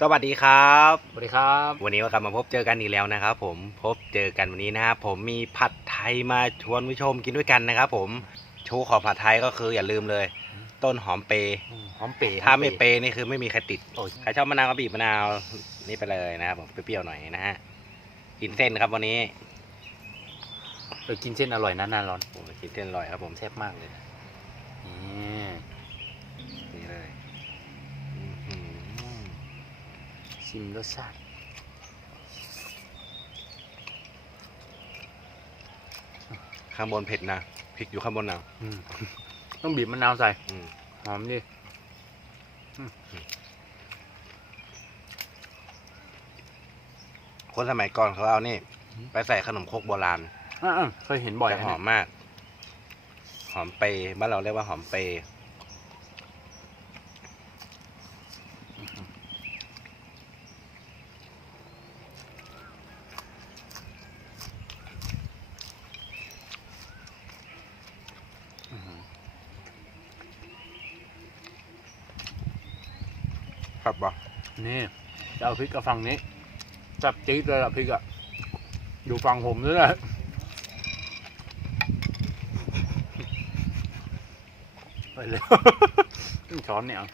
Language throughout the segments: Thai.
สวัสดีครับ สวัสดีครับ วันนี้ก็กลับมาพบเจอกันอีกแล้วนะครับผมพบเจอกันวันนี้นะครับผมมีผัดไทยมาชวนผู้ชมกินด้วยกันนะครับผมโชว์ของผัดไทยก็คืออย่าลืมเลย ต้นหอมเปย์หอมเป๋ถ้าไม่เปย์นี่คือไม่มีใครติดโอ้ยใครชอบมะนาวก็บีบมะนาวนี่ไปเลยนะครับผมเปรี้ยวๆหน่อยนะฮะกินเส้นครับวันนี้เออกินเส้นอร่อยนะนานร้อนโอ้ยกินเส้นอร่อยครับผมแซ่บมากเลยนี่ ชิมรสชาติ ข้างบนเผ็ดนะพริกอยู่ข้างบนนะอืมต้องบีบมะนาวใส่อืมหอมดิคนสมัยก่อนเขาเอานี่ ไปใส่ขนมครกโบราณอ่าเคยเห็นบ่อยจะหอมมาก หอมเปรย์บ้านเราเรียกว่าหอมเปรย์ อื้อหือ ครั บบ่นี่จะเอาพริกกับฝั่งนี้จับจี๊ดเลยล่ะพริกอะอยู่ฝั่งผมด้วยแหละไปเลย ช้อนเนี่ยเอา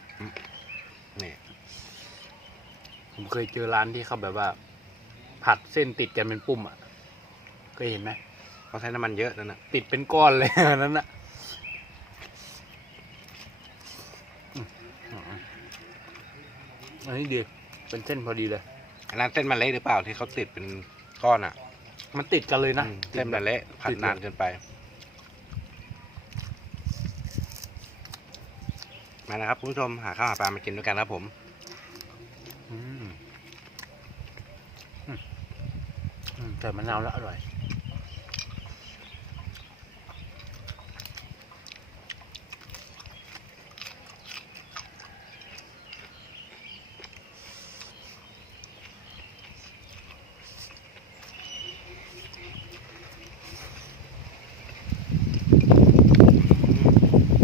นี่ผมเคยเจอร้านที่เขาแบบว่า ผัดเส้นติดกันเป็นปุ่มอะเคยเห็นไหมเขาใช้น้ำมันเยอะนั่นน่ะติดเป็นก้อนเลยอันนั้นอะอืม อันนี้ดี เป็นเส้นพอดีเลย อันนั้นเส้นมันเละหรือเปล่าที่เขาติดเป็นก้อนอะ มันติดกันเลยนะอืมติดเส้นแบมันบเละผัดติดเลยนานเกินไป มานะครับคุณผู้ชมหาข้าวหาปลามากินด้วยกันครับผม อืมอืมอืมแต่มะนาวแล้วอร่อย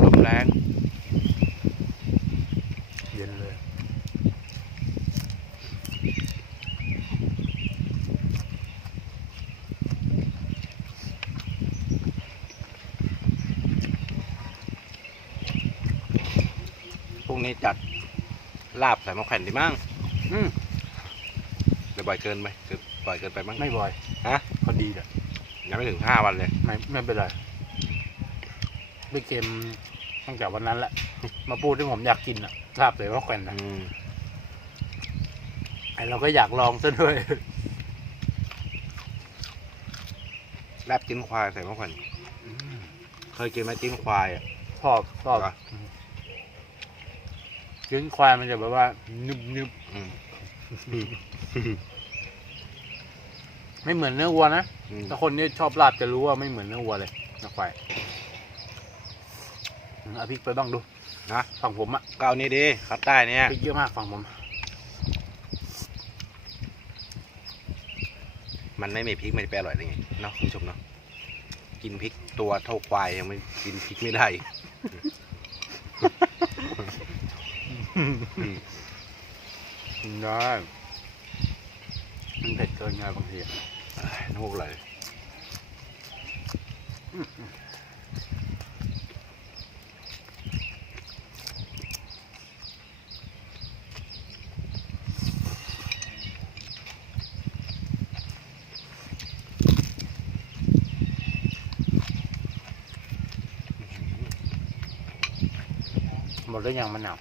ลมแรง เย็นเลย พรุ่ งนี้จัดลาบใส่มะแขวนดีมั้งอืมเดี๋ยวบ่อยเกินไปเกินบ่อยเกินไปมั้งไม่บ่อยฮะพอดีเลยยังไม่ถึงห้าวันเลยไม่ไม่เป็นไรด้วยเกมตั้งแต่วันนั้นแหละ มาพูดที่ผมอยากกินอะทราบเลยว่าแขวนนะอืมไอเราก็อยากลองซะด้วยลาบจิ้นควายใส่มะแขวนเคยกินไหมจิ้นควายอะชอบชอบ เหรอลิ้นควายมันจะแบบว่านึบนึบอืมไม่เหมือนเนื้อวัวนะอืมถ้าคนที่ชอบลาบจะรู้ว่าไม่เหมือนเนื้อวัวเลยเนื้อควายอืมเอาพริกไปบ้างดูนะฝั่งผมอะก็เอานี่ดีครับใต้เนี่ยพริกเยอะมากฝั่งผม มันไม่มีพริกมันจะไปอร่อยได้ไงเนาะคุณผู้ชมเนาะกินพริกตัวเท่าควายยังไม่กินพริกไม่ได้ ได้มันเผ็ดเกินไงบางทีน้ำมูกไหลหมดแล้วยังมะนาว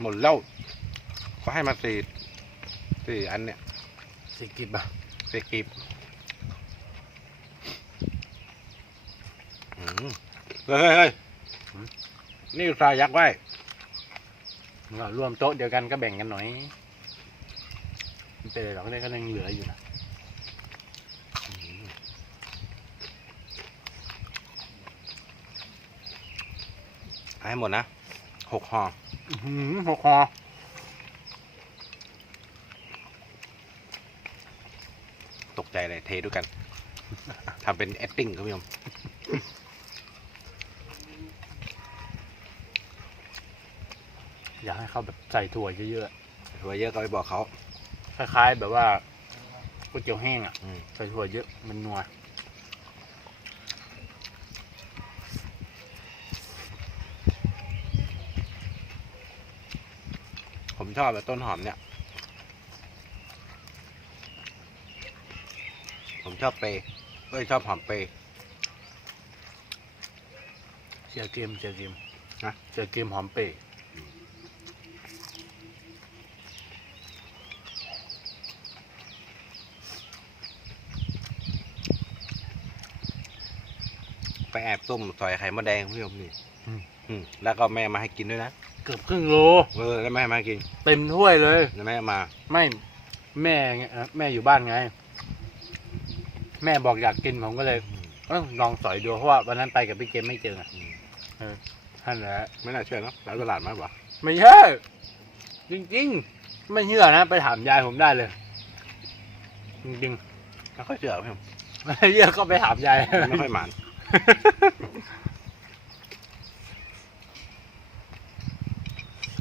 หมดแล้วก็ให้มาสี่สี่อันเนี่ยสิกิบอะสี่กีบอืมเฮ้ยเฮ้ยเฮ้ยนี่อุตสาห์ยักไว้ก็รวมโต๊ะเดียวกันก็แบ่งกันหน่อยไม่เป็นไรหรอกได้ก็ยังเหลืออยู่นะให้หมดนะ หกห่ออื้อหือหกคอตกใจเลยเทด้วยกันทำเป็น acting ครับพี่ชมอยากให้เขาแบบใส่ถั่วเยอะโถั่วเยอะก็ไปบอกเขาคล้ายๆ แบบว่าก๋วยเตี๋ยวแห้งอะอืม ใส่ถั่วเยอะมันนัว ชอบแบบต้นหอมเนี่ย ผมชอบเปย์เอ้ยชอบหอมเปย์เชียร์เกมเชียร์เกมนะเชียร์เกมหอมเปย์ไปแอบต้มซอยไข่มดแดงคุณผู้ชมนี่ อืมแล้วก็แม่มาให้กินด้วยนะเกือบครึ่งโล เออแล้วแม่มาให้กินเต็มถ้วยเลย แล้วแม่มาไม่แม่ไงเอ่อแม่อยู่บ้านไง แม่บอกอยากกินผมก็เลยเอ้าลองสอยดูเพราะว่าวันนั้นไปกับพี่เกมไม่เจอไงอืมท่านแหละไม่น่าเชื่อเนอะร้านตลาดมากกว่าไม่ใช่จริงๆ ไม่เชื่อนะ ไปถามยายผมได้เลย จริงไม่ค่อยเชื่อพี่ผมๆไม่เชื่อก็ไปถามยาย ไม่ค่อยหมาน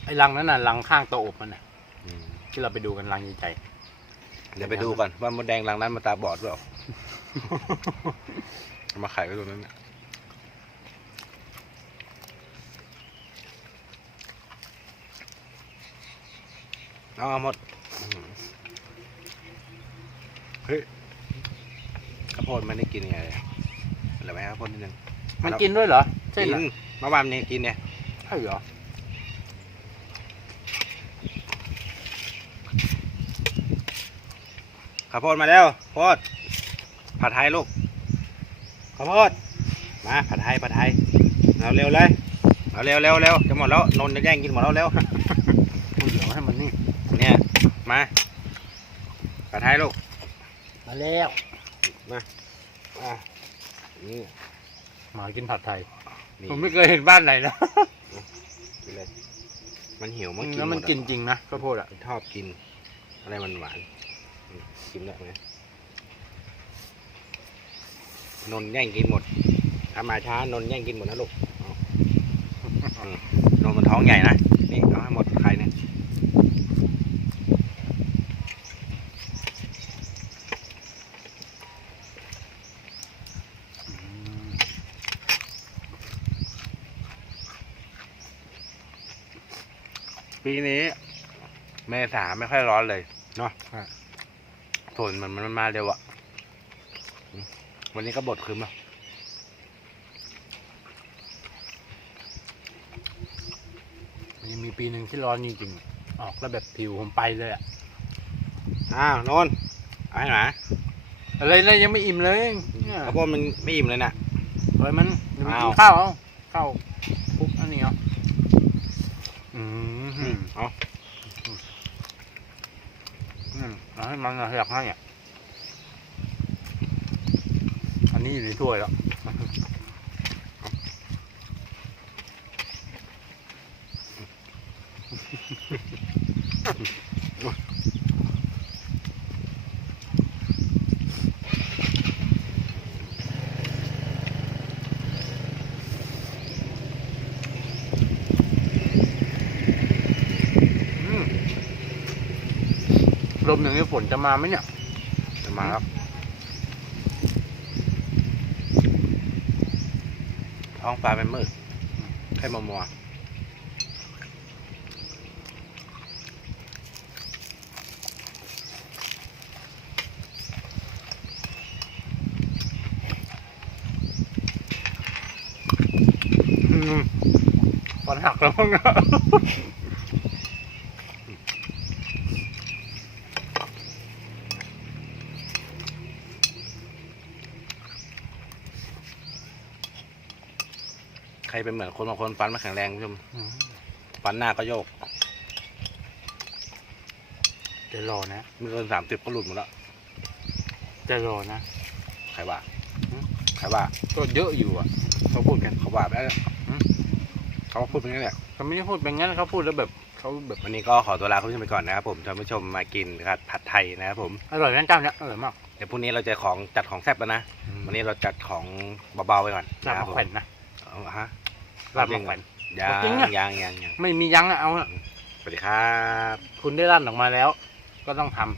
ไอ้รังนั้นน่ะรังข้างโตะอบมันน่ะอืมที่เราไปดูกันรังใหญ่เดี๋ยวไปดูก่อนว่ามดแดงรังนั้นมาตาบอดหรือเปล่าเอามาไข่ไว้ตรงนั้นเนี่ยเอาเอาหมดอื้อหือเฮ้ยข้าวโพดไม่ได้กินไงเลยเหลือไหมข้าวโพดนิดนึงๆมันกินด้วยเหรอใช่กิเหรอนเมื่อวานนี้กินเนี่ย ใช่เหรอ ข้าวโพดมาแล้วโพดผัดไทยลูกข้าวโพดมาผัดไทยผัดไทยเอาเร็วเลยเอาเร็วเร็วเร็วจะหมดแล้วนนท์จะแย่งกินหมดแล้วเร็วคุณเหลือให้มันนี่เนี่ยมาผัดไทยลูกมาแล้วมาอะนี่หมากินผัดไทย นี่ผมไม่เคยเห็นบ้านไหนนะกินเลยมันหิวมันกินแล้วมันหดอะกินจริงนะข้าวโพดอะ ชอบกิน อะไรมันหวาน อืมกินได้ไหมนนแย่งกินหมดถ้ามาช้านนแย่งกินหมดนะลูกนนมันท้องใหญ่นะ นี่เอาให้หมดใครเนี่ยปีนี้ เมษาไม่ค่อยร้อนเลย เนาะ ฝนมันมันมาเร็วอะอืมวันนี้ก็บดคืนมามันยังมีปีหนึ่งที่ร้อนจริงๆออกแล้วแบบผิวผมไปเลยอะอ้าวนนท์เอาให้หนาอะไรนะยังไม่อิ่มเลยเนี่ยข้าวโพดมันไม่อิ่มเลยนะเฮ้ยมันเดี๋ยวมันกิอ้าวนข้าวเอาข้าวคลุกอันนี้เอาอืมอืมเอาอืมเอา ให้มันอยากให้อะอันนี้อยู่ในถ้วยแล้วอืมล มอย่างนี้ฝนจะมาไหมเนี่ยจะมาครับท้องฟ้าเป็นมืดแค่มัวมัวๆอืมฟันหักแล้วมั้งนะ เป็นเหมือนคนบางคนฟันไม่แข็งแรงคุณผู้ชมฟันหน้าก็โยก เดี๋ยวรอนะไม่เกินสามสิบก็หลุดหมดแล้วจะรอนะใครว่าหืมใครว่า ก็เยอะอยู่อะ เขาพูดกันเขาว่าไปแล้วหืมเขาพูดไปงั้นแหละเขาไม่ได้พูดเป็นงั้นเขาพูดแล้วแบบเขาแบบวันนี้ก็ขอตัวลาคุณผู้ชมไปก่อนนะครับผมท่านผู้ชมมากินครับผัดไทยนะครับผมอร่อยนั่นเจ้าเนี้ยอร่อยมากเดี๋ยวพรุ่งนี้เราจะของจัดของแซ่บแล้วนะวันนี้เราจัดของเบาๆไปก่อนลาบนะครัมาบแขวนนะเอาฮะ ลาบมาแขวนยังจริงอะ ยังยังยังไม่มียั้งอะเอาอะสวัสดีครับ คุณได้ลั่นออกมาแล้ว ก็ต้องทำ